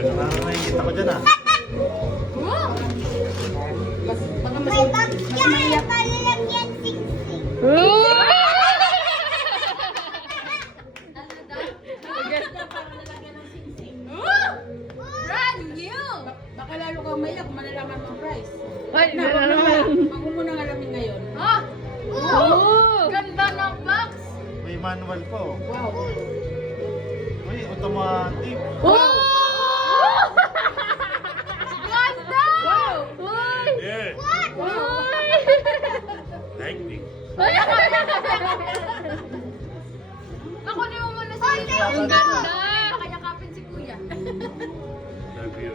Parang nakikita ko dyan ah. Baka mas maiyak. Brand new! Baka lalo kang maiyak kung malalaman mo ang price. Ay, Huwag mo munang alamin ngayon. Ah! Ganda ng box! May manual pa oh. Wow. Uy, automatic. Ganda! Wow! Yeah. Lightning. Nakunin mo muna si Ang ganda! Pakayakapin si Kuya. Love you.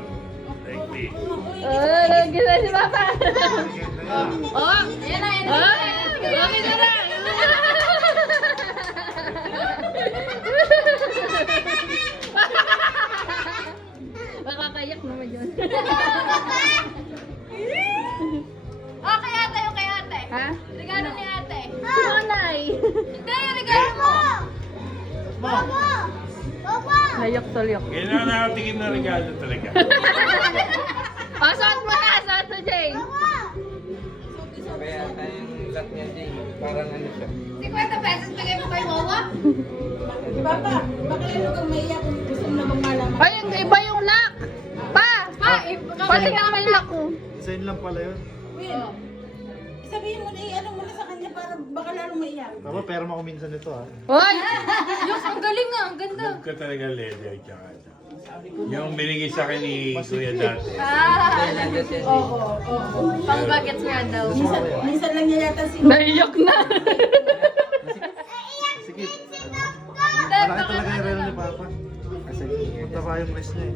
Lightning. Ganda si Papa. Oh! Yan na, yan na. Okay na lang. Makakayak naman yun. Oh, kay ate, yung kay ate. Ha? Regalo ni ate. Nanay. Hindi, regalo mo. Hayok tulyok. Kailangan nakatingin na regalo talaga. Oh, suot mo na. Suot mo, Jay. Kaya tayong lock niya dyan, parang ano siya. 50 pesos bigay mo kay Wawa. Papa, baka lalo kang maiyak kung gusto mo namang malaman. Ay, yung iba yung lock. Pa! Pa, Pati naman lock ko. Sign lang pala yun. Will, sabihin mo na ano mo na sa kanya para baka lalo maiyak. Papa, pera mo ako minsan ito ah. Hoy! Yok, ang galing nga, ang ganda. Love ka talaga leather tsaka ito. Yung binigay sa akin ni Kuya dati. Nandun siya Oo, oo. Pang bagets nga daw. Minsan lang niya yata si... Naiyak na. Sige. Hindi, Malaki talaga yung relo ni Papa. Kasi punta pa yung wrist niya eh.